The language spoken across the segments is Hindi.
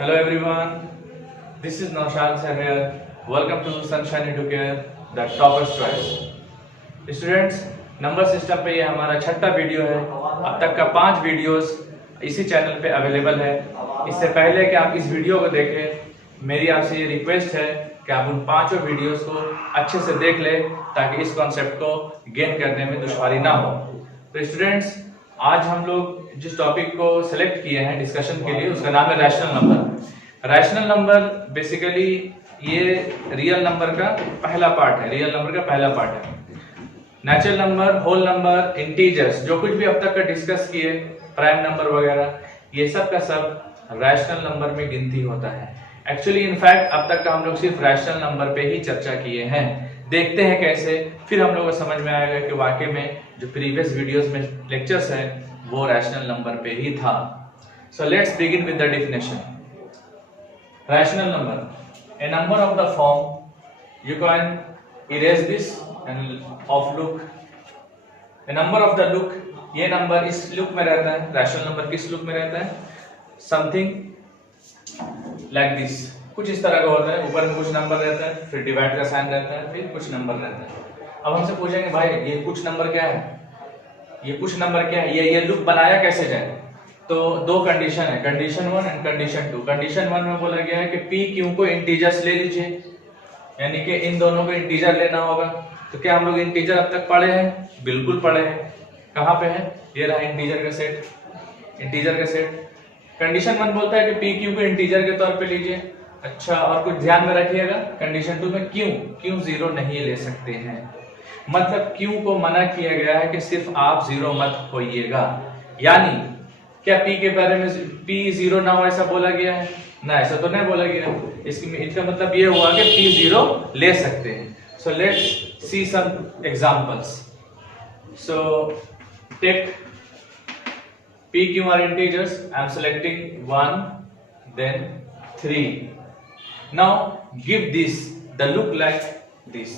Hello everyone, this is Naushad sir here. Welcome to Sunshine Educare, the Topper's Choice. Students, number system पे ये हमारा छठा वीडियो है। अब तक का 5 वीडियोस इसी चैनल पे अवेलेबल है। इससे पहले कि आप इस वीडियो को देखें, मेरी आपसे ये रिक्वेस्ट है कि आप उन 5 वीडियोस को अच्छे से देख लें ताकि इस कॉन्सेप्ट को गेन करने में दुश्वारी ना हो। तो स्टूडेंट्स, आज हम लोग जिस टॉपिक को सिलेक्ट किए हैं डिस्कशन के लिए, उसका नाम है rational number. Rational number basically ये रियल नंबर का पहला पार्ट है। रियल नंबर का पहला पार्ट है। Natural number, whole number, integers, जो कुछ भी अब तक का डिस्कस किए, प्राइम नंबर वगैरह, ये सब का सब रैशनल नंबर में गिनती होता है। एक्चुअली इनफैक्ट अब तक का हम लोग सिर्फ रैशनल नंबर पे ही चर्चा किए हैं। देखते हैं कैसे, फिर हम लोग को समझ में आएगा कि वाकई में जो प्रीवियस वीडियोस में लेक्चर्स है वो रैशनल नंबर पे ही था। So let's begin with the definition. Rational number, a number of the form you can erase this and of look, a number of the look, ये नंबर इस लुक में रहता है। रैशनल नंबर किस लुक में रहता है? समथिंग लाइक दिस, कुछ इस तरह का होता है। ऊपर में कुछ नंबर रहता है, फिर डिवाइड का साइन रहता है, फिर कुछ नंबर रहता है। अब हमसे पूछेंगे भाई ये कुछ नंबर क्या है, ये कुछ नंबर क्या है, ये लुक बनाया कैसे जाए? तो दो कंडीशन है, कंडीशन 1 एंड कंडीशन 2। कंडीशन 1 में बोला गया है कि पी क्यू को इंटीजर्स ले लीजिए, यानी कि इन दोनों को इंटीजर लेना होगा। तो क्या हम लोग इंटीजर अब तक पढ़े हैं? बिल्कुल पढ़े हैं। कहाँ पे है? ये रहा इंटीजर का सेट, इंटीजर का सेट। कंडीशन 1 बोलता है कि पी क्यू को इंटीजर के तौर पे लीजिए। अच्छा, और कुछ ध्यान में रखिएगा, कंडीशन 2 में क्यू 0 नहीं ले सकते हैं। मतलब क्यू को मना किया गया है कि सिर्फ आप 0 मत होइएगा। यानी क्या पी के बारे में पी 0 ना हो ऐसा बोला गया है? ना, ऐसा तो नहीं बोला गया। इसका मतलब ये हुआ कि पी 0 ले सकते हैं। So let's see some examples. So take p q are integers. I am selecting 1 then 3. Now give this the look like this.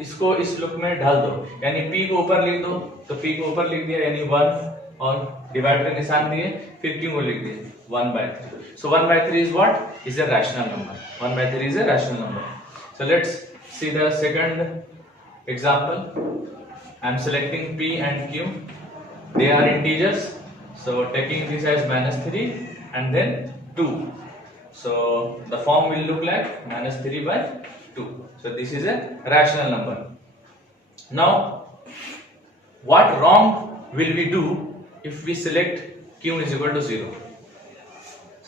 इसको इस लुक में ढाल दो, यानी p को ऊपर लिख दो, तो p को ऊपर लिख दिया यानी 1 और डिवाइड का निशान दिए, फिर q को लिख दिए 1/3. So 1/3 is what? Is a rational number. 1/3 is a rational number. So let's see the second example. I am selecting p and q. They are integers. So taking this as -3 and then 2. So the form will look like -3/2. So this is a rational number. Now what wrong will we do if we select q is equal to 0?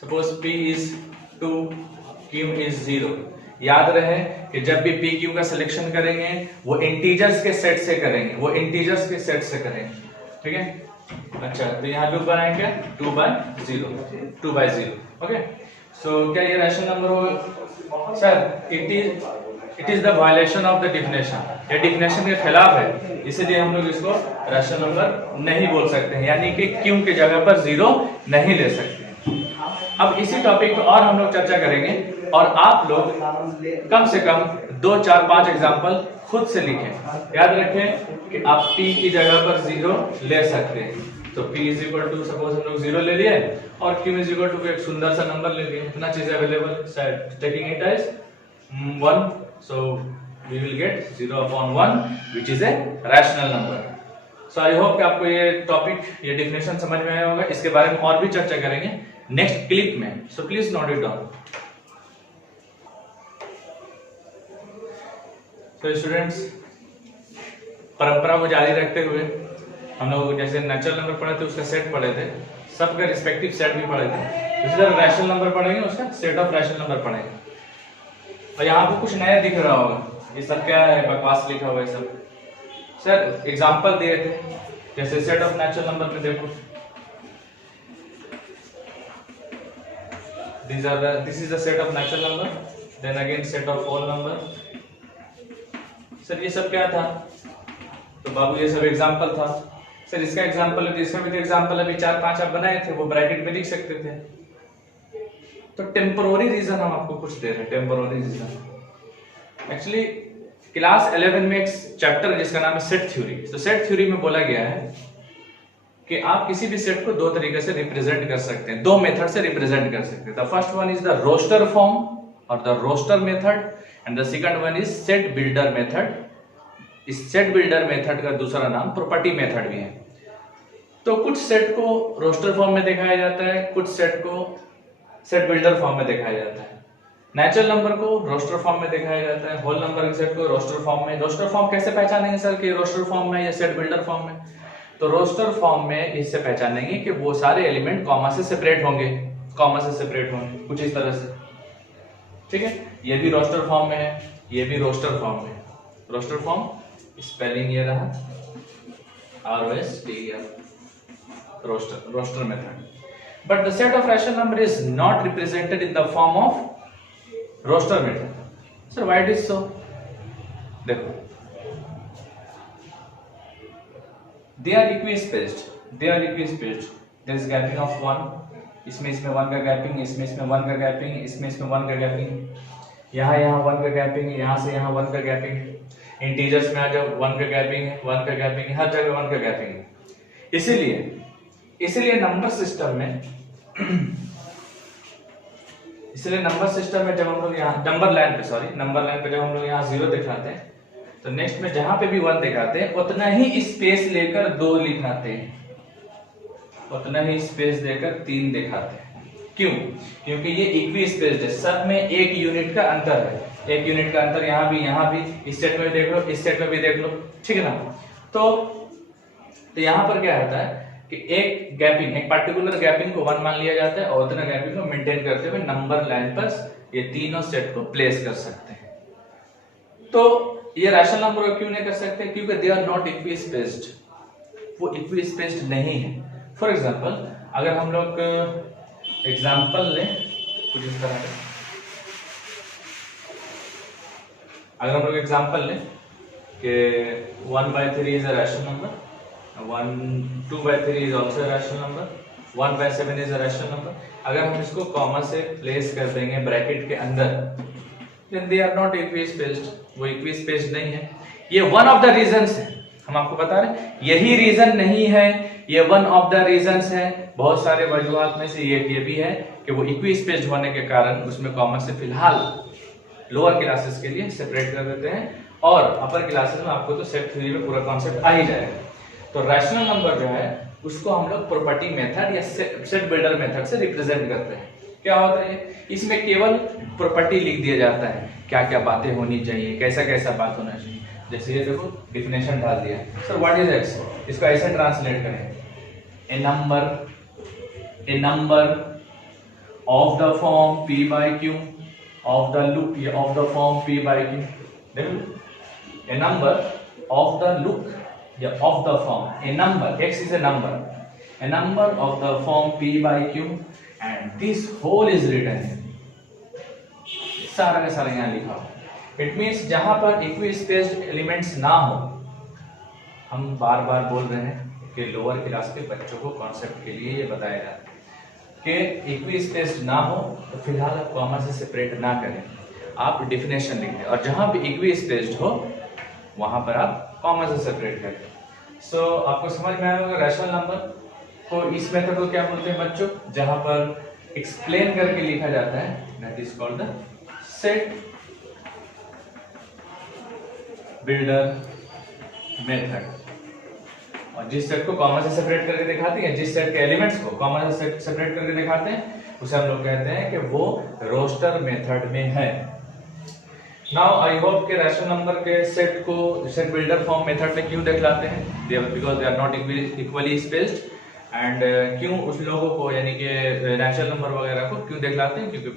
Suppose p is 2, q is 0. याद रहे कि जब भी p q का सिलेक्शन करेंगे वो इंटीजर्स के सेट से करेंगे, वो इंटीजर्स के सेट से करेंगे। ठीक है? अच्छा, तो यहाँ लूप बनाएंगे 2/0। ओके, सो क्या ये रैशनल नंबर होगा? Sir it is the violation of the definition, ये डेफिनेशन के खिलाफ है, इसलिए हम लोग इसको रैशनल नंबर नहीं बोल सकते हैं, यानी कि क्यों की जगह पर 0 नहीं ले सकते। अब इसी टॉपिक पर और हम लोग चर्चा करेंगे और आप लोग कम से कम 2, 4, 5 एग्जाम्पल खुद से लिखें। याद रखें कि आप p की जगह पर 0 ले सकते हैं। तो p is equal to, suppose हम लोग 0 ले लिए और q इज इक्वल टू एक सुंदर सा नंबर ले लिए। इतना चीज available, taking it as 1, so we will get 0/1 which is a rational number. So I hope कि आपको ये टॉपिक, ये डेफिनेशन समझ में आया होगा। इसके बारे में और भी चर्चा करेंगे नेक्स्ट क्लिप में, so please note it down. तो स्टूडेंट्स, परंपरा को जारी रखते हुए हम लोग जैसे नेचुरल नंबर पढ़े थे उसका सेट पढ़े थे, सबका रिस्पेक्टिव सेट भी पढ़े थे। इसी तरह रैशनल नंबर पढ़ेंगे, उसका सेट ऑफ रैशनल नंबर पढ़ेंगे। और यहाँ पे कुछ नया दिख रहा होगा, ये सब क्या है, बकवास लिखा हुआ है सब। सर एग्जांपल दिए थे, जैसे सेट ऑफ नेचुरल नंबर में देखो, this is the set of natural number, then again set of whole number. Sir ये सब क्या था? तो बाबू ये सब एग्जांपल था। सर इसका एग्जांपल है, इसका भी एग्जांपल अभी 4-5 आप बनाए थे, वो ब्रैकेट में लिख सकते थे। तो टेम्पोररी रीजन हम आपको कुछ दे रहे हैं, टेम्पोररी रीजन। एक्चुअली क्लास 11 में एक चैप्टर जिसका नाम है सेट थ्योरी। तो सेट थ्योरी में बोला गया है कि आप किसी भी सेट को दो तरीके से रिप्रेजेंट कर सकते हैं, दो मेथड से रिप्रेजेंट कर सकते हैं। The first one is the roster form और the roster method and the second one is set builder method. इस सेट बिल्डर मेथड का दूसरा नाम प्रॉपर्टी मेथड भी है। तो कुछ सेट को रोस्टर फॉर्म में दिखाया जाता है, कुछ सेट को सेट बिल्डर फॉर्म में दिखाया जाता है। नेचुरल नंबर को रोस्टर फॉर्म में दिखाया जाता है, होल नंबर के सेट को रोस्टर फॉर्म में। रोस्टर फॉर्म कैसे पहचानेंगे सर कि रोस्टर फॉर्म में या सेट बिल्डर फॉर्म में? तो रोस्टर फॉर्म में इससे पहचानेंगे कि वो सारे एलिमेंट कॉमा से सेपरेट होंगे, कॉमा से सेपरेट होंगे कुछ इस तरह से, ठीक है। ये भी रोस्टर फॉर्म में है, ये भी रोस्टर फॉर्म में। रोस्टर फॉर्म स्पेलिंग ये रहा, ROSTER, roster method. But the set of rational number is not represented in the form of roster method. Sir, why it is so? देखो, they are equispaced. They are equispaced. There is gapping of 1. इसमें 1 का गैपिंग, इसमें 1 का गैपिंग, इसमें 1 का गैपिंग, यहाँ 1 का गैपिंग, यहाँ से यहाँ 1 का गैपिंग। इंटीजर्स में आ जाओ 1 का गैपिंग है, 1 का गैपिंग, हर जगह 1 का गैपिंग है। इसीलिए नंबर सिस्टम में जब हम लोग यहाँ नंबर लाइन पे जब हम लोग यहाँ 0 दिखाते हैं तो नेक्स्ट में जहां पे भी 1 दिखाते हैं उतना ही स्पेस लेकर 2 लिखाते हैं, उतना ही स्पेस देकर 3 दिखाते हैं। क्यों? क्योंकि ये इक्वी स्पेस्ड है, सब में 1 यूनिट का अंतर है। 1 यूनिट का अंतर यहाँ भी, इस सेट में भी देख लो, इस सेट में भी देख लो, ठीक है ना। तो यहाँ पर क्या होता है कि एक पर्टिकुलर गैपिंग को 1 मान लिया जाता है और उतना गैपिंग को मेंटेन करते हुए नंबर लाइन पर ये तीनों सेट को प्लेस कर सकते हैं। तो ये रैशनल नंबर को क्यों नहीं कर सकते? क्योंकि they are not equispaced, वो इक्वी स्पेस्ड नहीं है। फॉर एग्जांपल अगर हम लोग एग्जांपल लें कुछ इस तरह का, अगर हम लोग एग्जांपल लें कि 1/3 is a rational number, 2/3 is also a rational number, 1/7 is a rational number। अगर हम इसको कॉमा से प्लेस कर देंगे ब्रैकेट के अंदर, then they are not equispaced, वो equispaced नहीं है। ये one of the reasons है, हम आपको बता रहे हैं यही रीजन नहीं है, ये one of the reasons है। बहुत सारे वजूहात में से ये भी है कि वो equispaced होने के कारण उसमें कॉमा से फिलहाल लोअर क्लासेस के लिए सेपरेट कर देते हैं और अपर क्लासेस में आपको तो सेट थ्योरी में पूरा कॉन्सेप्ट आ ही जाएगा। तो रैशनल नंबर जो है उसको हम लोग प्रॉपर्टी मेथड या सेट बिल्डर मेथड से रिप्रेजेंट करते हैं। क्या होता है इसमें? केवल प्रॉपर्टी लिख दिया जाता है, क्या क्या बातें होनी चाहिए, कैसा कैसा बात होना चाहिए। जैसे ये देखो डिफिनेशन डाल दिया, सर व्हाट इज एक्स, इसको ऐसे ट्रांसलेट करें, a number of the form p/q of the look, या ऑफ द फॉर्म p/q, देखो a number of the look या of the form, a number, x is a number of the form p/q and this whole is written here, सारा का सारा यहाँ लिखा हो। इट मीन्स जहां पर इक्वी स्पेस्ड एलिमेंट्स ना हो, हम बार बार बोल रहे हैं कि लोअर क्लास के बच्चों को कॉन्सेप्ट के लिए ये बताया जाता है कि इक्वी स्पेस्ड ना हो तो फिलहाल आप कॉमा से सेपरेट ना करें, आप डिफिनेशन लिख दें, और जहां भी इक्वी स्पेस्ड हो वहां पर आप कॉमा से सेपरेट करें। सो आपको समझ में आया होगा रैशनल नंबर को, इस मेथड को क्या बोलते हैं बच्चों? जहां पर एक्सप्लेन करके लिखा जाता है, that is called the set builder method. और जिस सेट को कॉमा से सेपरेट करके दिखाते हैं, जिस सेट के एलिमेंट्स को कॉमा से सेपरेट करके दिखाते हैं, उसे हम लोग कहते हैं कि वो रोस्टर मेथड में है। नाउ आई होप के रैशनल नंबर के सेट को सेट बिल्डर फॉर्म मेथड में क्यों दिखलाते हैं? Because they are not equally spaced. And क्यों उस लोगों को यानी कि नेचुरल नंबर वगैरह को क्यों दिखलाते हैं? क्योंकि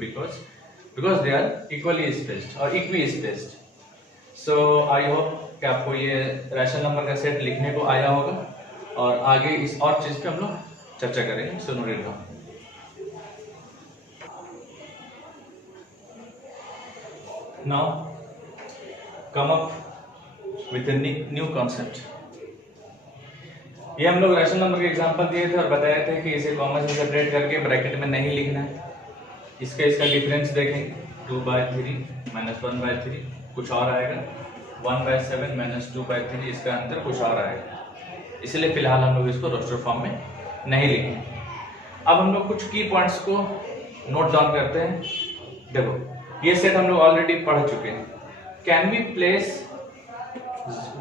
because they are equally spaced और equispaced. So I hope कि आपको ये रैशनल नंबर का सेट लिखने को आया होगा, और आगे इस और चीज पे हम लोग चर्चा करेंगे। So note it down. Now come up with a new concept। ये हम लोग रैशनल नंबर के एग्जांपल दिए थे और बताए थे कि इसे कॉमा से सेपरेट करके ब्रैकेट में नहीं लिखना है। इसका डिफरेंस देखेंगे, 2/3 - 1/3 कुछ और आएगा, 1/7 - 2/3 इसका अंतर कुछ और आएगा। इसलिए फिलहाल हम लोग इसको रोस्टर फॉर्म में नहीं लिखेंगे। अब हम लोग कुछ की पॉइंट्स को नोट डाउन करते हैं। देखो ये सेट हम लोग ऑलरेडी पढ़ चुके हैं। Can we place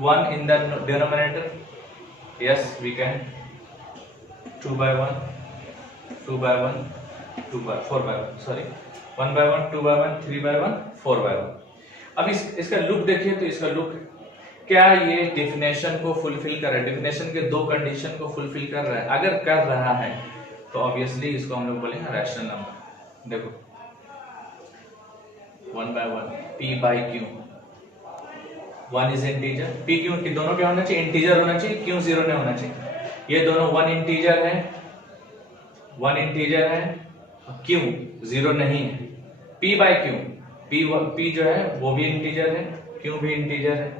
1 in the denominator? Yes we can. 2 by 1, 2 by 1, 4 by 1, sorry 1 by 1, 2 by 1, 3 by 1, 4 by 1। अब इसका लुक देखिए तो इसका लुक क्या ये डिफिनेशन को फुलफिल कर रहा है, डिफिनेशन के दो कंडीशन को फुलफिल कर रहा है? अगर कर रहा है तो ऑब्वियसली इसको हम लोग बोलेंगे रैशनल नंबर। देखो 1 by 1 p by q, 1 is integer, p q की दोनों क्या होना चाहिए? इंटीजर होना चाहिए, q 0 नहीं होना चाहिए। ये दोनों 1 इंटीजर है, 1 इंटीजर है, q 0 नहीं है। p by q, p जो है वो भी इंटीजर है, q भी इंटीजर है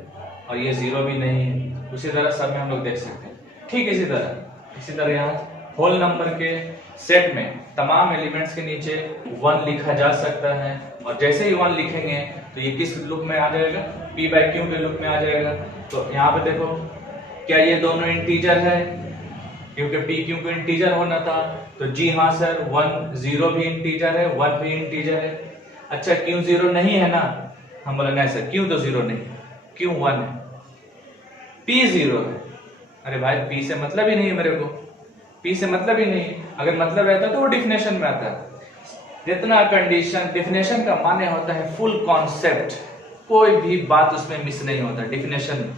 और ये 0 भी नहीं है। उसी तरह सब में हम लोग देख सकते हैं। ठीक इसी तरह यहाँ होल नंबर के सेट में तमाम एलिमेंट्स के नीचे 1 लिखा जा सकता है और जैसे ही 1 लिखेंगे तो ये किस लुक में आ जाएगा? p by q के लुक में आ जाएगा। तो यहाँ पे देखो क्या ये दोनों इंटीजर है? क्योंकि p q को इंटीजर होना था तो जी हाँ सर 1 0 भी इंटीजर है, 1 भी इंटीजर है। अच्छा q 0 नहीं है ना? हम बोले नहीं सर q तो 0 नहीं, q 1 है, p 0 है। अरे भाई p से मतलब ही नहीं है, मेरे को p से मतलब ही नहीं। अगर मतलब रहता तो वो डिफिनेशन में आता है। जितना कंडीशन, डिफिनेशन का माने होता है फुल कॉन्सेप्ट, कोई भी बात उसमें मिस नहीं होता डिफिनेशन में।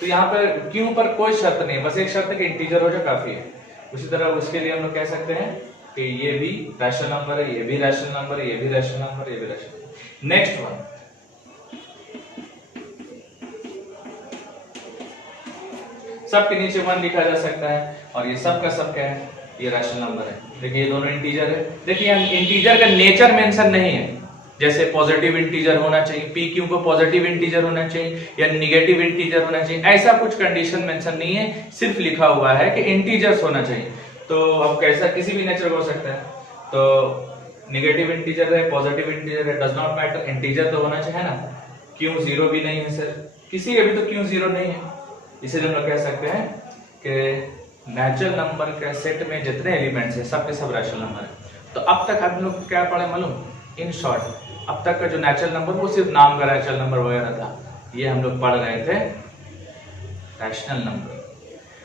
तो यहाँ पर क्यों पर कोई शर्त नहीं है, बस एक शर्त है कि इंटीजर हो जाए काफी है। उसी तरह उसके लिए हम लोग कह सकते हैं कि ये भी रैशनल नंबर है, ये भी रैशनल नंबर है, ये भी रैशनल नंबर, ये भी रैशनल। नेक्स्ट वन, सबके नीचे 1 लिखा जा सकता है और ये सब का सब क्या है? ये रैशनल नंबर है। देखिए ये दोनों इंटीजर है। देखिए यहाँ इंटीजर का नेचर मेंशन नहीं है, जैसे पॉजिटिव इंटीजर होना चाहिए, पी क्यू को पॉजिटिव इंटीजर होना चाहिए या निगेटिव इंटीजर होना चाहिए, ऐसा कुछ कंडीशन मेंशन नहीं है। सिर्फ लिखा हुआ है कि इंटीजर्स होना चाहिए। तो अब कैसा किसी भी नेचर का हो सकता है, तो निगेटिव इंटीजर है, पॉजिटिव इंटीजर है, डज नॉट मैटर, इंटीजर तो होना चाहिए ना। क्यों 0 भी नहीं है सर, किसी अभी तो क्यों 0 नहीं है। इसीलिए हम लोग कह सकते हैं कि नेचुरल नंबर के सेट में जितने एलिमेंट्स हैं सब के सब रैशनल नंबर है। तो अब तक हम लोग क्या पढ़े मालूम? इन शॉर्ट अब तक का जो नेचुरल नंबर वो सिर्फ नाम का रैशनल नंबर वगैरह था, ये हम लोग पढ़ रहे थे रैशनल नंबर।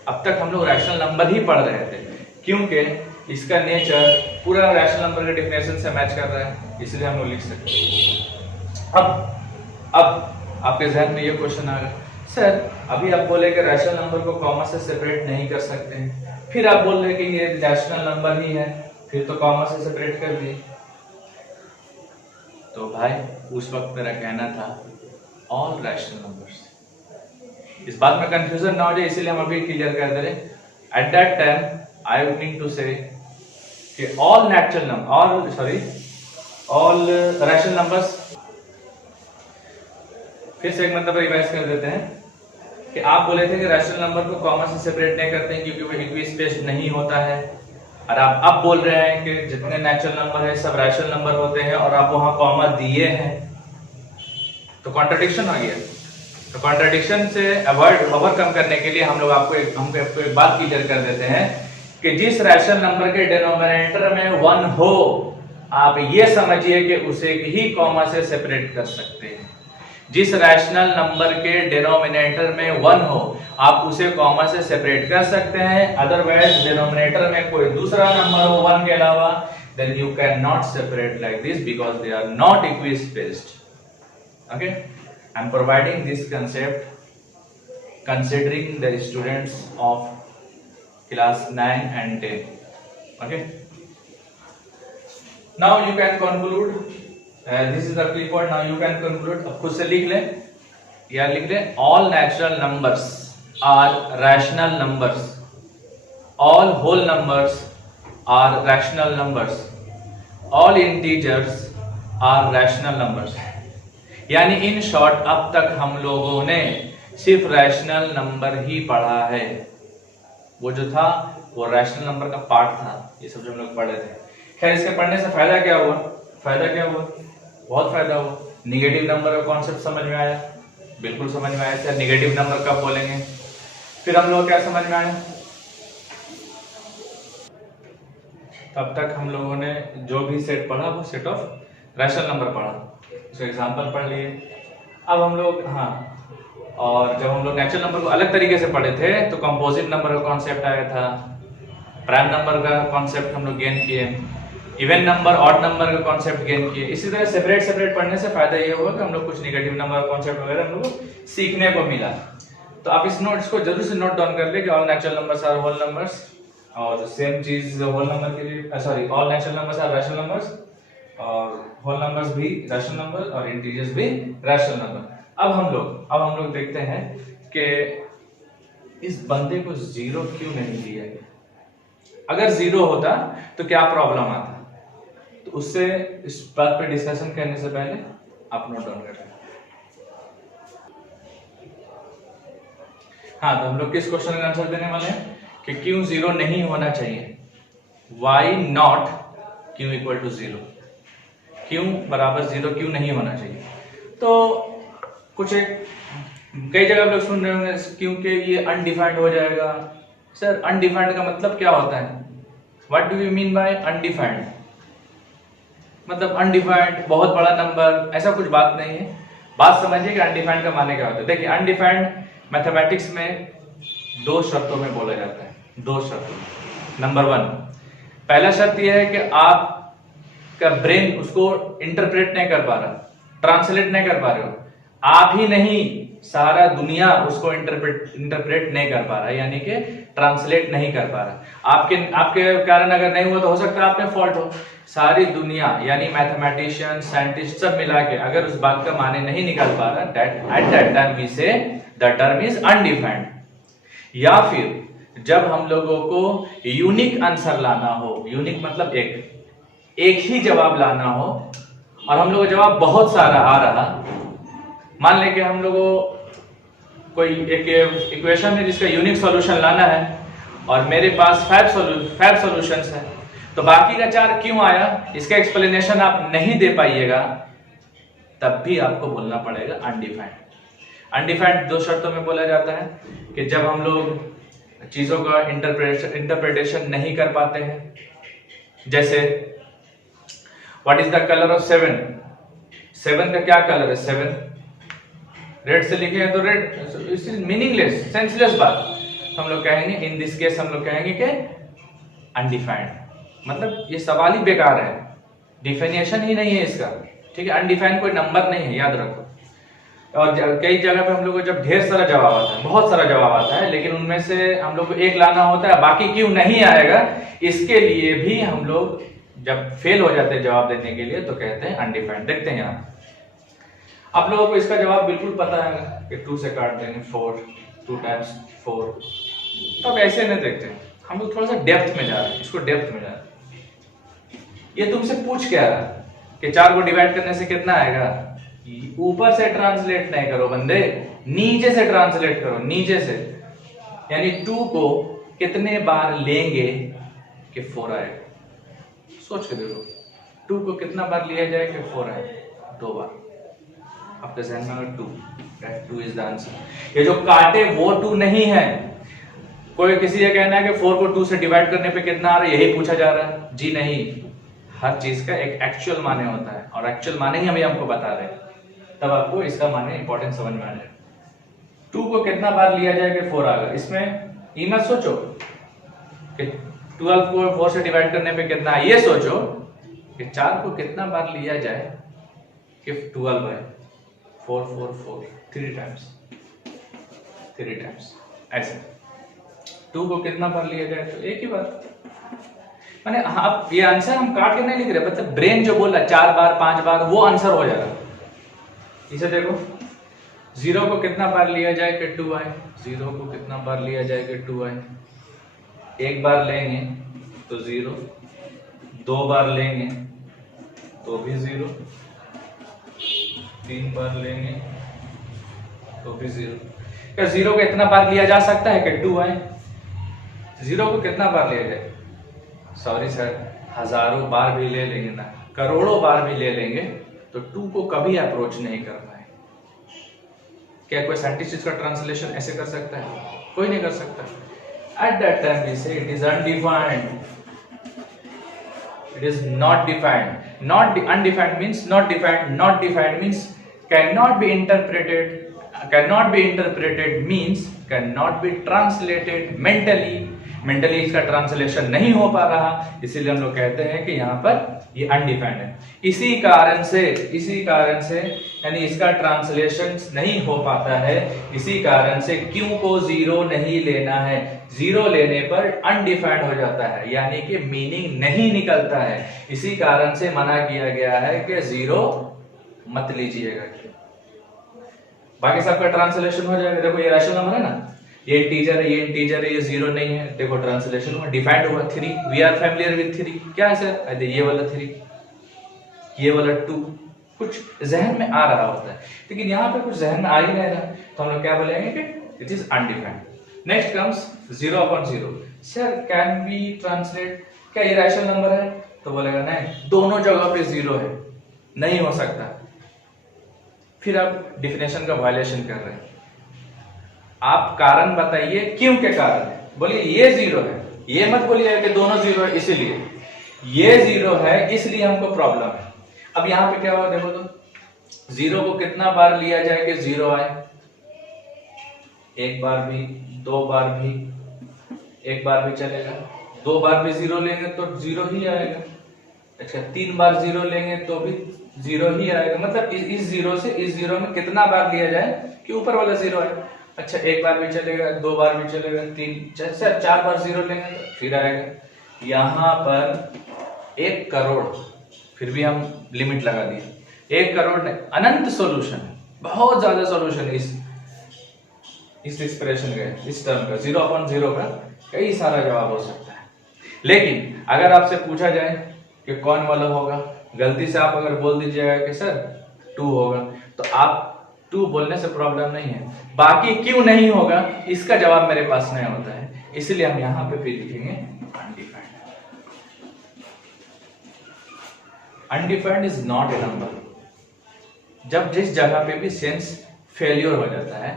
अब तक हम लोग रैशनल नंबर ही पढ़ रहे थे क्योंकि इसका नेचर पूरा रैशनल नंबर के डेफिनेशन से मैच कर रहा है, इसलिए हम लोग लिख सकते हैं। अब आपके जहन में ये क्वेश्चन आ गया, सर अभी आप बोले कि रैशनल नंबर को कॉमा से सेपरेट नहीं कर सकते हैं, फिर आप बोल रहे कि ये रैशनल नंबर ही है, फिर तो कॉमा से सेपरेट कर दिए। तो भाई उस वक्त मेरा कहना था ऑल रैशनल नंबर्स। इस बात में कंफ्यूजन ना हो जाए इसीलिए हम अभी क्लियर कर दे रहे। At that time I would mean to say कि all natural number, all rational numbers. फिर से एक मतलब रिवाइज कर देते हैं कि आप बोले थे कि रैशनल नंबर को कॉमा से सेपरेट नहीं करते हैं क्योंकि वो इक्विस्पेस नहीं होता है, और आप अब बोल रहे हैं कि जितने नेचुरल नंबर है सब रैशनल नंबर होते हैं और आप वहां कॉमा दिए हैं, तो कॉन्ट्रडिक्शन आ गया। तो कॉन्ट्रडिक्शन से ओवरकम करने के लिए हम लोग आपको एक बात क्लियर कर देते हैं कि जिस रैशनल नंबर के डिनोमिनेटर में 1 हो, आप ये समझिए कि उसे ही कॉमा से सेपरेट कर सकते हैं। जिस रैशनल नंबर के डिनोमिनेटर में 1 हो आप उसे कॉमा से सेपरेट कर सकते हैं। अदरवाइज डिनोमिनेटर में कोई दूसरा नंबर हो 1 के अलावा, then you cannot separate like this because they are not equispaced. Okay, I am providing this concept considering the students of class 9 and 10. Okay, now you can conclude. This is the clipboard. Now you can conclude. अब खुद से लिख लें या लिख लें, all natural numbers are rational numbers, all whole numbers are rational numbers, all integers are rational numbers। यानी इन शॉर्ट अब तक हम लोगों ने सिर्फ रैशनल नंबर ही पढ़ा है। वो जो था वो रैशनल नंबर का पार्ट था, ये सब जो हम लोग पढ़े थे। खैर इसके पढ़ने से फायदा क्या हुआ? बहुत फायदा हुआ। निगेटिव नंबर का कॉन्सेप्ट समझ में आया, बिल्कुल समझ में आया। सर निगेटिव नंबर कब बोलेंगे? फिर हम लोग क्या समझ में आया? तब तक हम लोगों ने जो भी सेट पढ़ा वो सेट ऑफ रैशनल नंबर पढ़ा, उसके एग्जाम्पल पढ़ लिए। अब हम लोग और जब हम लोग नेचुरल नंबर को अलग तरीके से पढ़े थे तो कंपोजिट नंबर का कॉन्सेप्ट आया था, प्राइम नंबर का कॉन्सेप्ट हम लोग गेन किए, इवन नंबर ऑड नंबर का कॉन्सेप्ट गेन किए। इसी तरह सेपरेट सेपरेट पढ़ने से फायदा ये होगा कि हम लोग कुछ नेगेटिव नंबर कॉन्सेप्ट वगैरह हम लोग को सीखने को मिला। तो आप इस नोट्स को जरूर से नोट डाउन कर ले कि all natural numbers are whole numbers, और सेम चीज होल नंबर के लिए, sorry, all natural numbers are rational numbers, और होल नंबर्स भी रैशनल नंबर और इंटीजर्स भी रैशनल नंबर। अब हम लोग देखते हैं कि इस बंदे को जीरो क्यों नहीं दिया गया। अगर जीरो होता तो क्या प्रॉब्लम आता, तो उससे इस बात पे डिस्कशन करने से पहले आप नोट डाउन कर लें। तो हम लोग किस क्वेश्चन का आंसर देने वाले हैं कि क्यों जीरो नहीं होना चाहिए, why not Q equal to zero, क्यों बराबर जीरो क्यों नहीं होना चाहिए। तो कुछ कई जगह आप लोग सुन रहे होंगे क्योंकि ये अनडिफाइंड हो जाएगा। सर अनडिफाइंड का मतलब क्या होता है? What do you mean by undefined? मतलब अनडिफाइंड बहुत बड़ा नंबर, ऐसा कुछ बात नहीं है। बात समझिए कि अनडिफाइंड का माने क्या होता है। देखिए अनडिफाइंड मैथमेटिक्स में दो शर्तों में बोला जाता है, दो शर्तों। नंबर 1, पहला शर्त यह है कि आपका ब्रेन उसको इंटरप्रेट नहीं कर पा रहा, ट्रांसलेट नहीं कर पा रहे हो, आप ही नहीं सारा दुनिया उसको इंटरप्रेट नहीं कर पा रहा, यानी कि ट्रांसलेट नहीं कर पा रहा। आपके कारण अगर नहीं हुआ तो हो सकता है आपने फॉल्ट हो। सारी दुनिया यानी मैथमेटिशियन, साइंटिस्ट सब मिला के अगर उस बात का माने नहीं निकाल पा रहा, एट दैट टाइम वी से द टर्म इज अनडिफाइंड। या फिर जब हम लोगों को यूनिक आंसर लाना हो, यूनिक मतलब एक ही जवाब लाना हो, और हम लोगों को जवाब बहुत सारा आ रहा, मान लें कि हम लोगों को कोई एक इक्वेशन है जिसका यूनिक सॉल्यूशन लाना है और मेरे पास 5 सॉल्यूशंस है, तो बाकी का 4 क्यों आया इसका एक्सप्लेनेशन आप नहीं दे पाइएगा, तब भी आपको बोलना पड़ेगा अनडिफाइंड। अनडिफाइंड दो शर्तों में बोला जाता है कि जब हम लोग चीजों का इंटरप्रिटेशन नहीं कर पाते हैं। जैसे what is the colour of 7 का क्या कलर है? 7 रेड से लिखे हैं तो रेड, इस इज मीनिंगलेस, सेंसलेस बात। हम लोग कहेंगे इन दिस केस, हम लोग कहेंगे कि अनडिफाइंड, मतलब ये सवाल ही बेकार है, डिफिनेशन ही नहीं है इसका, ठीक है। अनडिफाइंड कोई नंबर नहीं है, याद रखो। और कई जगह पे हम लोग को जब ढेर सारा जवाब आता है, बहुत सारा जवाब आता है, लेकिन उनमें से हम लोग को एक लाना होता है, बाकी क्यों नहीं आएगा, इसके लिए भी हम लोग जब फेल हो जाते हैं जवाब देने के लिए तो कहते हैं अनडिफाइंड। देखते हैं यहाँ आप लोगों को इसका जवाब बिल्कुल पता है कि 2 से काट देंगे 4, 2 टाइम्स 4। तो अब ऐसे नहीं देखते हैं, हम लोग थोड़ा सा डेप्थ में जा रहे हैं, इसको डेप्थ में जा रहे हैं। ये तुमसे पूछ क्या रहा कि 4 को डिवाइड करने से कितना आएगा? ऊपर से ट्रांसलेट नहीं करो बंदे, नीचे से ट्रांसलेट करो, नीचे से। यानी 2 को कितने बार लेंगे कि 4 आएगा? सोच के देखो, 2 को कितना बार लिया जाए कि 4 आए? 2 बार। आपके जहन में अगर 2 इज द आंसर। ये जो काटे वो 2 नहीं है। कोई किसी ये कहना है कि 4 को 2 से डिवाइड करने पे कितना आ रहा है, यही पूछा जा रहा है? जी नहीं, हर चीज का एक एक्चुअल माने होता है, और एक्चुअल माने ही हमें हमको बता रहे हैं, तब आपको इसका माने इंपॉर्टेंट समझ में आ जाए। 2 को कितना बार लिया जाए कि 4 आएगा? इसमें ये मत सोचो कि 12 को 4 से डिवाइड करने पे कितना है, ये सोचो कि 4 को कितना बार लिया जाए कि 12 आए। 4 4 4 3 टाइम्स ऐसे। 2 को कितना बार लिया जाए तो एक ही बार, माने आप ये आंसर हम काट के नहीं लिख रहे, मतलब ब्रेन जो बोल रहा है 4 बार 5 बार वो आंसर हो जाएगा। इसे देखो, 0 को कितना बार लिया जाए कि 2 आए? 0 को कितना बार लिया जाए कि 2 आए? एक बार लेंगे तो 0, 2 बार लेंगे तो भी 0, 3 बार लेंगे तो भी 0। क्या 0 को इतना बार लिया जा सकता है कि 2 आए? 0 को कितना बार लिया जाए? सॉरी सर, हजारों बार भी ले लेंगे ना, करोड़ों बार भी ले लेंगे तो 2 को कभी अप्रोच नहीं कर पाए। क्या कोई साइंटिस्ट इसका ट्रांसलेशन ऐसे कर सकता है? कोई नहीं कर सकता। एट दैट टाइम वी से it is undefined, it is not defined. Not undefined means not defined. Not defined means cannot be interpreted. Cannot be interpreted means cannot be translated mentally. Mentally इसका ट्रांसलेशन नहीं हो पा रहा, इसीलिए हम लोग कहते हैं कि यहाँ पर ये अनडिफाइंड है। इसी कारण से यानी इसका ट्रांसलेशन नहीं हो पाता है, इसी कारण से क्यों को जीरो नहीं लेना है। जीरो लेने पर अनडिफाइंड हो जाता है, यानी कि मीनिंग नहीं निकलता है। इसी कारण से मना किया गया है कि जीरो मत लीजिएगा। बाकी सबका ट्रांसलेशन हो जाएगा। देखो ये रैशनल नंबर है ना, ये इंटीजर है, ये इंटीजर है, ये जीरो नहीं है। देखो ट्रांसलेशन हुआ, डिफाइंड हुआ। 3 वी आर फैमिलियर विद 3 क्या है सर? अरे ये वाला 3, ये वाला 2, कुछ जहन में आ रहा होता है, लेकिन यहाँ पे कुछ जहन में आ ही नहीं रहा, तो हम लोग क्या बोलेंगे कि it is undefined. Next comes 0/0। Sir can be translate, क्या ये रैशनल नंबर है? तो बोलेगा नहीं, दोनों जगह पे जीरो है, नहीं हो सकता। फिर आप डिफिनेशन का वायलेशन कर रहे हैं। आप कारण बताइए क्यों के कारण है। बोलिए ये जीरो है, ये मत बोलिए कि दोनों जीरो है इसीलिए। ये जीरो है इसलिए हमको प्रॉब्लम है। अब यहां पे क्या हुआ देखो तो, जीरो को कितना बार लिया जाए कि जीरो आए? एक बार भी, दो बार भी, एक बार भी चलेगा। दो बार भी जीरो लेंगे तो जीरो ही आएगा। अच्छा 3 बार जीरो लेंगे तो भी जीरो ही आएगा। मतलब इस जीरो से इस जीरो में कितना बार लिया जाए कि ऊपर वाला जीरो आए। अच्छा एक बार भी चलेगा, दो बार भी चलेगा, 3 सर 4 बार जीरो लेंगे तो फिर आएगा। यहां पर 1 करोड़, फिर भी हम लिमिट लगा दिए। 1 करोड़ नहीं, अनंत सॉल्यूशन है, बहुत ज्यादा सॉल्यूशन है इस एक्सप्रेशन का, इस टर्म का। 0/0 का कई सारा जवाब हो सकता है। लेकिन अगर आपसे पूछा जाए कि कौन वाला होगा, गलती से आप अगर बोल दीजिएगा कि सर 2 होगा, तो आप 2 बोलने से प्रॉब्लम नहीं है, बाकी क्यों नहीं होगा इसका जवाब मेरे पास नहीं होता है, इसलिए हम यहां पे फिर लिखेंगे undefined. Undefined is not a number. जब जिस जगह पे भी सेंस फेलियर हो जाता है,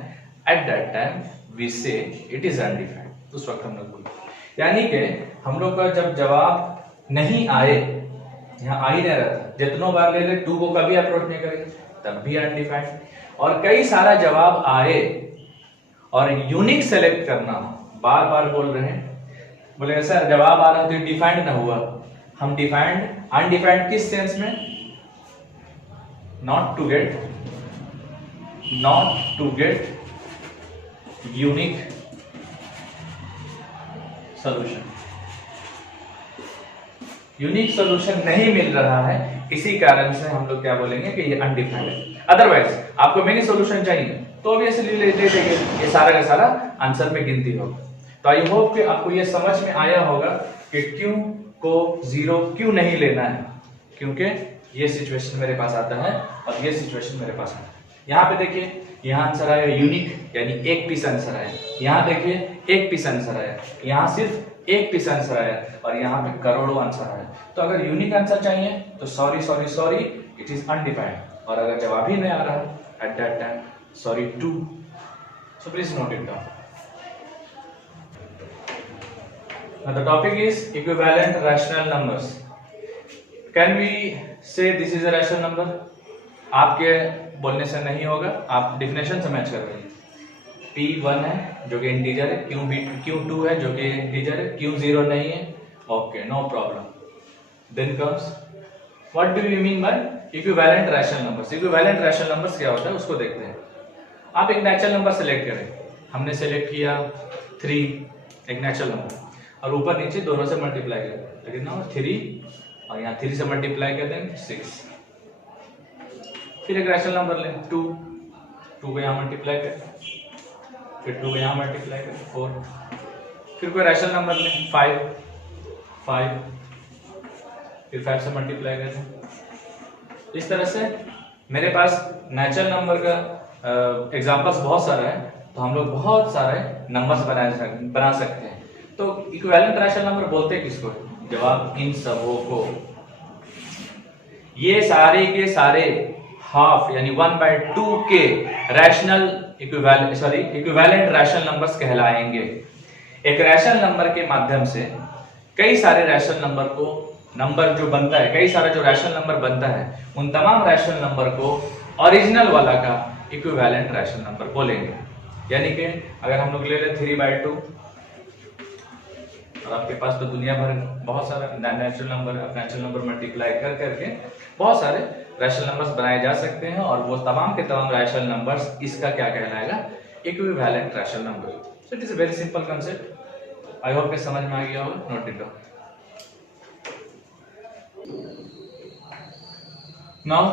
एट दैट टाइम वी से इट इज अनडिफाइंड। उस वक्त हम लोग बोलते, यानी कि हम लोग का जब जवाब नहीं आए, यहाँ आ ही नहीं रहता, जितनों बार ले ले 2 को कभी अप्रोच नहीं करेंगे तब भी अनडिफाइंड। और कई सारा जवाब आए और यूनिक सेलेक्ट करना, बार बार बोल रहे हैं, बोले सर जवाब आ रहा है तो डिफाइंड ना हुआ। हम डिफाइंड अनडिफाइंड किस सेंस में? Not to get unique solution. Unique solution नहीं मिल रहा है, इसी कारण से हम लोग क्या बोलेंगे कि ये अनडिफाइंड है। अदरवाइज आपको मेनी सॉल्यूशन चाहिए तो ऑब्वियसली ले लेंगे, ये सारा का सारा आंसर में गिनती होगा। तो आई होप कि आपको ये समझ में आया होगा कि क्यों को जीरो क्यों नहीं लेना है, क्योंकि ये सिचुएशन मेरे पास आता है और ये सिचुएशन मेरे पास आता है। यहाँ पे देखिए, यहाँ आंसर आया यूनिक, यानी एक पीस आंसर आया। यहाँ देखिए एक पीस आंसर आया, यहाँ सिर्फ एक पीस आंसर आया और यहाँ पे करोड़ों आंसर आया। तो अगर यूनिक आंसर चाहिए तो सॉरी इट इज अनडिफाइंड। और अगर जवाब ही नहीं आ रहा eight that time, sorry 2। So please note it down. Now the topic is equivalent rational numbers. Can we say this is a rational number? आपके बोलने से नहीं होगा, आप डिफिनेशन से मैच कर रहे हैं। P1 है जो कि इंटीजर है, Q2 है जो कि इंटीजर है, Q0 नहीं है, okay no problem. Then comes what do we mean by equivalent rational numbers. Equivalent rational numbers क्या होता है उसको देखते हैं। आप एक नेचुरल नंबर सेलेक्ट करें, हमने सेलेक्ट किया 3, एक नेचुरल नंबर, और ऊपर नीचे दोनों से मल्टीप्लाई करें, लेकिन ना 3 और यहाँ 3 से मल्टीप्लाई कर देंगे 6। फिर एक रैशनल नंबर लें 2 को यहाँ मल्टीप्लाई करें, फिर 2 को यहाँ मल्टीप्लाई करें 4। फिर कोई रैशनल नंबर लें 5, फिर 5 से मल्टीप्लाई करें। इस तरह से मेरे पास नेचुरल नंबर का एग्जांपल्स बहुत सारा है, तो हम लोग बहुत सारे नंबर्स बना सकते हैं। तो इक्विवेलेंट रैशनल नंबर बोलते हैं किसको? जवाब इन सबों को, ये सारे के सारे हाफ यानी 1/2 के रैशनल इक्विवेलेंट रैशनल नंबर्स कहलाएंगे। एक रैशनल नंबर के माध्यम से कई सारे रैशनल नंबर को नंबर जो बनता है, कई सारा जो रैशनल नंबर बनता है, उन तमाम रैशनल नंबर को ओरिजिनल वाला का इक्विवेलेंट रैशनल नंबर बोलेंगे। यानी कि अगर हम लोग ले लें 3/2 और आपके पास तो दुनिया भर बहुत सारा नेचुरल नंबर मल्टीप्लाई कर करके बहुत सारे रैशनल नंबर्स बनाए जा सकते हैं और वो तमाम के तमाम रैशनल नंबर्स इसका क्या कहलाएगा, equivalent rational number. So it is a very simple concept. I hope कि समझ में आ गया होगा। Note it down. नाउ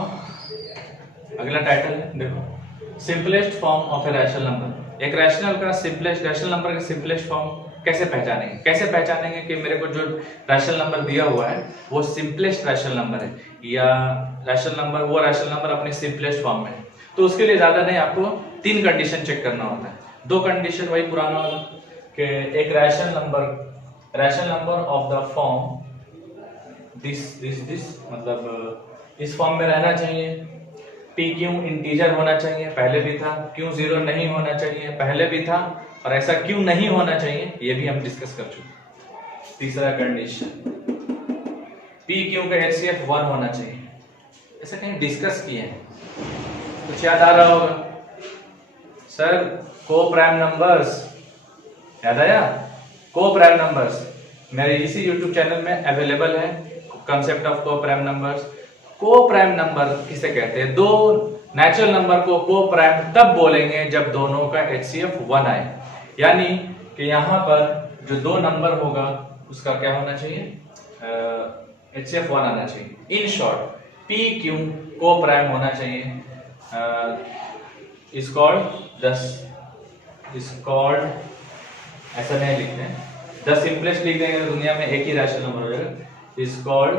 अगला टाइटल है, देखो, simplest form of A rational number. एक रैशनल नंबर का सिंपलेस्ट फॉर्म कैसे पहचानेंगे कि मेरे को जो रैशनल नंबर दिया हुआ है वो सिंपलेस्ट रैशनल नंबर है या वो रैशनल नंबर अपने सिंपलेस्ट फॉर्म में है। तो उसके लिए ज्यादा नहीं, आपको 3 कंडीशन चेक करना होता है। 2 कंडीशन वही पुराना वाला कि एक rational number of the form this मतलब इस फॉर्म में रहना चाहिए। पी क्यू इंटीजर होना चाहिए, पहले भी था। क्यू 0 नहीं होना चाहिए, पहले भी था। और ऐसा क्यों नहीं होना चाहिए ये भी हम डिस्कस कर चुके। तीसरा कंडीशन, पी क्यू का HCF 1 होना चाहिए। ऐसा कहीं डिस्कस किए हैं, कुछ याद आ रहा होगा? सर को प्राइम नंबर्स याद आया? को प्राइम नंबर्स मेरे इसी YouTube चैनल में अवेलेबल है, कॉन्सेप्ट ऑफ को प्राइम नंबर्स। को प्राइम नंबर किसे कहते हैं? 2 नेचुरल नंबर को को प्राइम तब बोलेंगे जब दोनों का HCF 1 आए। यानी कि यहाँ पर जो 2 नंबर होगा उसका क्या होना चाहिए, HCF 1 आना चाहिए। इन शॉर्ट पी क्यू को प्राइम होना चाहिए। इज कॉल्ड ऐसा नहीं लिखते हैं, द सिंपलेस्ट लिख देंगे तो दुनिया में एक ही रैशनल नंबर हो जाएगा। Is called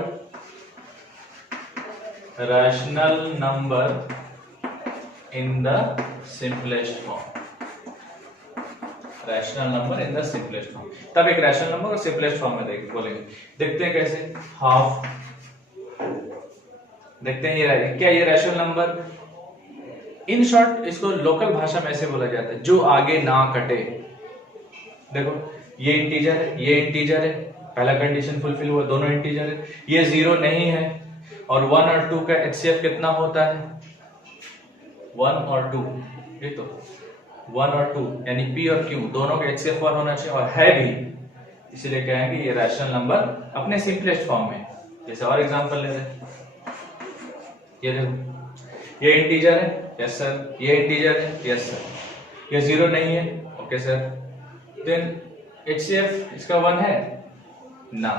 rational number in the simplest form. Rational number in the simplest form, तब एक रैशनल नंबर और सिंपलेस्ट फॉर्म में बोलेंगे। देखते हैं कैसे। हाफ, देखते हैं ये क्या ये रैशनल नंबर। इन शॉर्ट इसको लोकल भाषा में ऐसे बोला जाता है, जो आगे ना कटे। देखो ये इंटीजर है, ये इंटीजर है, पहला कंडीशन फुलफिल हुआ, दोनों इंटीजर है। ये 0 नहीं है और 1 और 2 का HCF कितना होता है? 1 और 2, ये तो 1 और 2 यानी P और Q दोनों का HCF 1 होना चाहिए और है भी, इसीलिए कहेंगे ये रैशनल नंबर अपने सिंपलेस्ट फॉर्म में। जैसे और एग्जांपल ले रहे हैं, ये देखो ये इंटीजर है, यस सर, ये इंटीजर है, यस सर, ये 0 नहीं है, ओके सर, देन HCF इसका 1 है ना।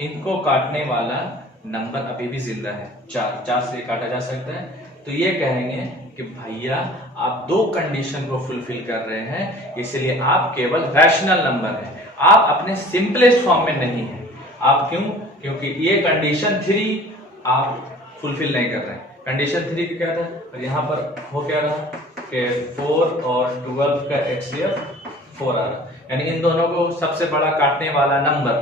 इनको काटने वाला नंबर अभी भी जिंदा है, 4 से काटा जा सकता है। तो ये कहेंगे कि भैया आप 2 कंडीशन को फुलफिल कर रहे हैं, इसलिए आप केवल रैशनल नंबर है, आप अपने सिंपलेस्ट फॉर्म में नहीं है। आप क्यों? क्योंकि ये कंडीशन 3 आप फुलफिल नहीं कर रहे हैं। कंडीशन 3 क्या था और यहाँ पर हो क्या रहा कि 4 और 12 का HCF 4 आ रहा, यानी इन दोनों को सबसे बड़ा काटने वाला नंबर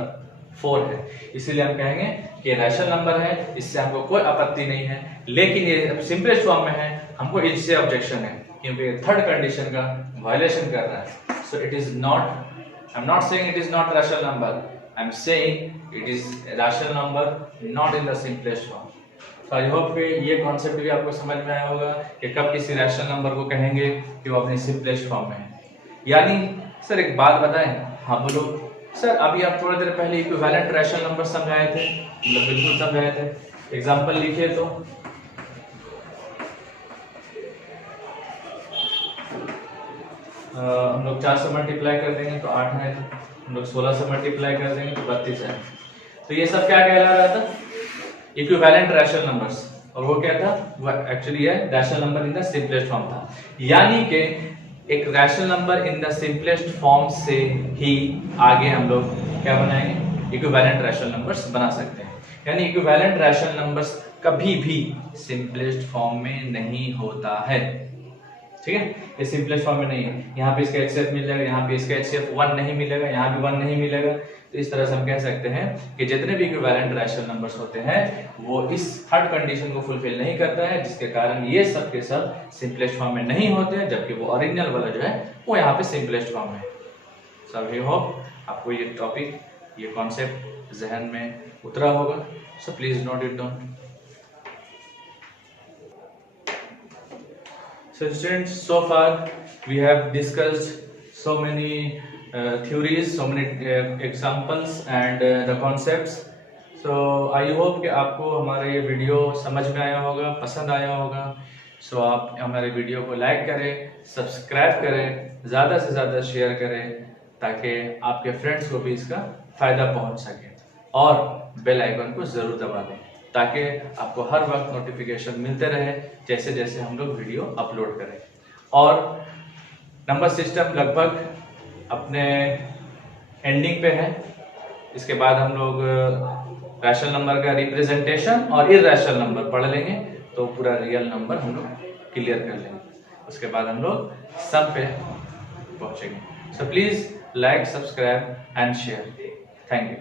4 है, इसीलिए हम कहेंगे कि रैशनल नंबर है, इससे हमको कोई आपत्ति नहीं है। लेकिन ये सिंपलेस्ट फॉर्म में है, हमको इससे ऑब्जेक्शन है क्योंकि थर्ड कंडीशन का वायलेशन कर रहा है। So it is not, I am not saying it is not rational number, I am saying it is rational number not in the simplest form. तो आई होप कि ये कॉन्सेप्ट भी आपको समझ में आया होगा कि कब किसी रैशनल नंबर को कहेंगे कि वो अपने सिंपलेस्ट फॉर्म में है। यानी सर एक बात बताएं, हाँ बोलो सर, अभी आप थोड़ी देर पहले इक्विवेलेंट रैशनल नंबर समझाए थे, मतलब बिल्कुल समझाए थे। एग्जांपल लिखिए तो हम लोग 4 से मल्टीप्लाई कर देंगे तो 8 है, हम लोग 16 से मल्टीप्लाई कर देंगे तो 32 है। तो ये सब क्या कहला रहा था? Equivalent rational numbers. और वो क्या था? वो एक्चुअली है rational number in the simplest form था। यानी कि एक rational number in the simplest form से ही आगे हम लोग क्या बनाएंगे? इक्विवेलेंट रैशनल नंबर्स बना सकते हैं। यानी इक्विवेलेंट रैशनल नंबर्स कभी भी सिंपलेस्ट फॉर्म में नहीं होता है, ठीक है? ये सिंपलेस्ट फॉर्म में नहीं है। यहाँ पे इसका HCF मिल जाएगा, यहाँ पे इसका HCF 1 नहीं मिलेगा, यहाँ भी 1 नहीं मिलेगा, तो इस तरह से हम कह सकते हैं कि जितने भी इक्विवेलेंट रैशनल नंबर्स होते हैं वो इस थर्ड कंडीशन को फुलफिल नहीं करता है, जिसके कारण ये सब के सब सिंपलेस्ट फॉर्म में नहीं होते हैं, जबकि वो ओरिजिनल वाला जो है वो यहाँ पे सिंपलेस्ट फॉर्म है। सो आई होप आपको ये टॉपिक, ये कॉन्सेप्ट जहन में उतरा होगा। So please note it down. So students, so far we have discussed so many theories, so many examples and the concepts. So I hope कि आपको हमारा ये वीडियो समझ में आया होगा, पसंद आया होगा। So आप हमारे वीडियो को लाइक करें, सब्सक्राइब करें, ज़्यादा से ज़्यादा शेयर करें ताकि आपके फ्रेंड्स को भी इसका फ़ायदा पहुंच सके, और बेल आइकन को ज़रूर दबा दें ताकि आपको हर वक्त नोटिफिकेशन मिलते रहे जैसे जैसे हम लोग वीडियो अपलोड करें। और नंबर सिस्टम लगभग अपने एंडिंग पे है। इसके बाद हम लोग रैशनल नंबर का रिप्रेजेंटेशन और इरैशनल नंबर पढ़ लेंगे, तो पूरा रियल नंबर हम लोग क्लियर कर लेंगे। उसके बाद हम लोग सम पे पहुंचेंगे। So please like, subscribe and share. Thank you.